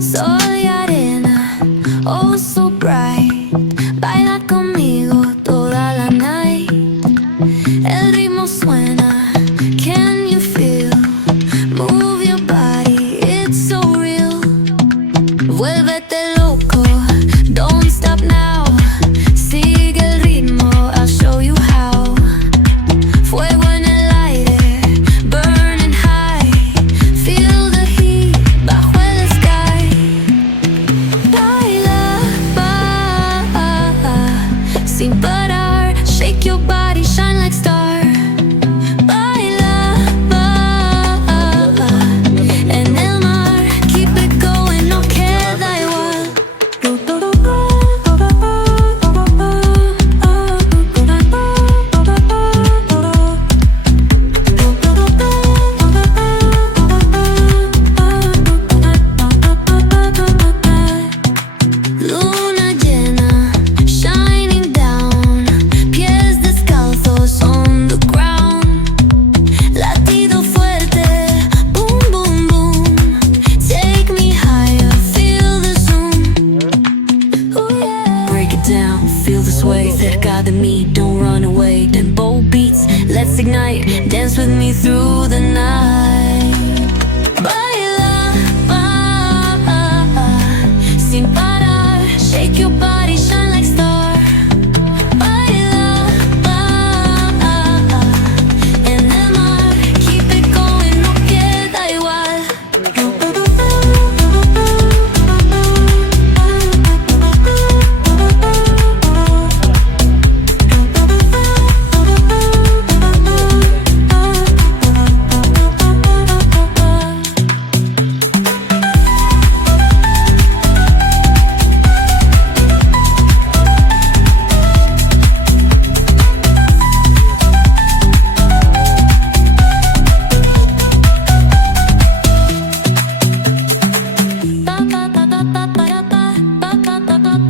Soy arena, oh so bright. Baila conmigo toda la night. El ritmo suena, can you feel? Move your body, it's so real. Vuélvete loco, don't stop now. Sigue el ritmo, I'll show you how. Fuego en el aire, burning high. Feel the heat bajo el sky. Baila, sin parar. Shake your body, shine like star. Baila, en el mar. Keep it going, no queda igual. Luna llena, shining down. Pies descalzos on the ground. Latido fuerte, boom, boom, boom. Take me higher, feel the zoom. Ooh, yeah. Break it down, feel the sway. Cerca de mí, don't run away. Tempo beats, let's ignite. Dance with me through the night.